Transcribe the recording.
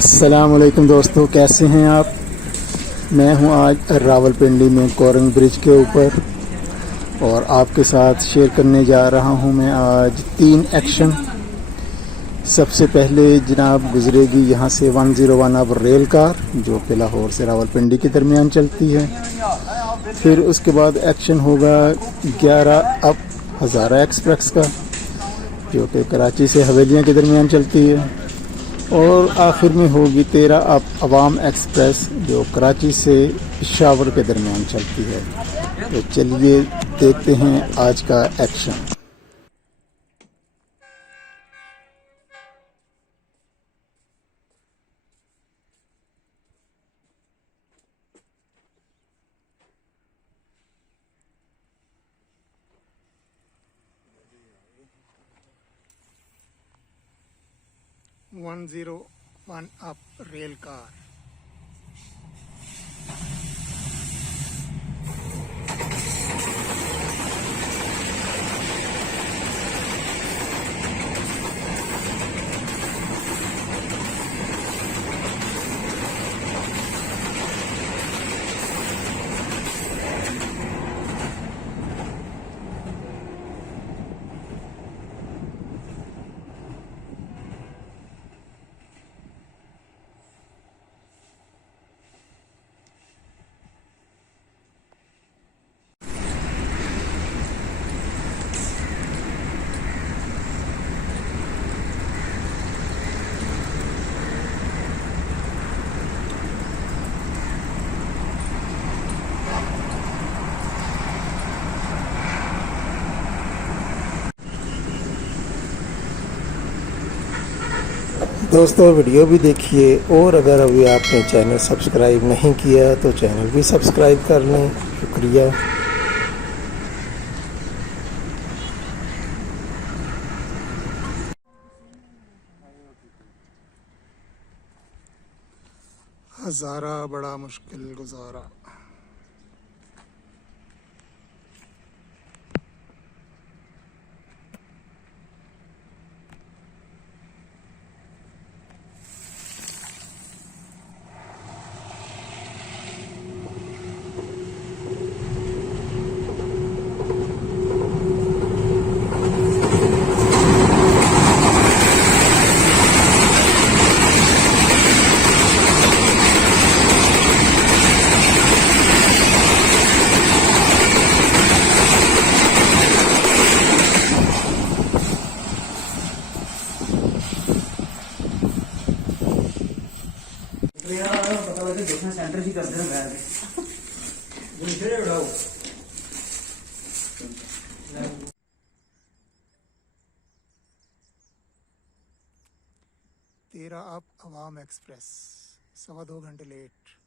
अस्सलामुअलैकुम दोस्तों, कैसे हैं आप। मैं हूं आज रावलपिंडी में कोरंग ब्रिज के ऊपर और आपके साथ शेयर करने जा रहा हूं मैं आज 3 एक्शन। सबसे पहले जनाब गुजरेगी यहां से 101 अब रेल कार जो कि लाहौर से रावलपिंडी के दरमियान चलती है। फिर उसके बाद एक्शन होगा 11 अब हज़ारा एक्सप्रेस का जो कि कराची से हवेलियां के दरमियान चलती है। और आखिर में होगी 13 अब अवाम एक्सप्रेस जो कराची से पेशावर के दरमियान चलती है। तो चलिए देखते हैं आज का action. One zero one up rail car. दोस्तों वीडियो भी देखिए और अगर अभी आपने चैनल सब्सक्राइब नहीं किया तो चैनल भी सब्सक्राइब कर लें। शुक्रिया। हज़ारा बड़ा मुश्किल गुजारा। पता लगे देखना सेंटर भी कर दे उड़ाओ। 13 अब अवाम एक्सप्रेस 2.25 घंटे लेट।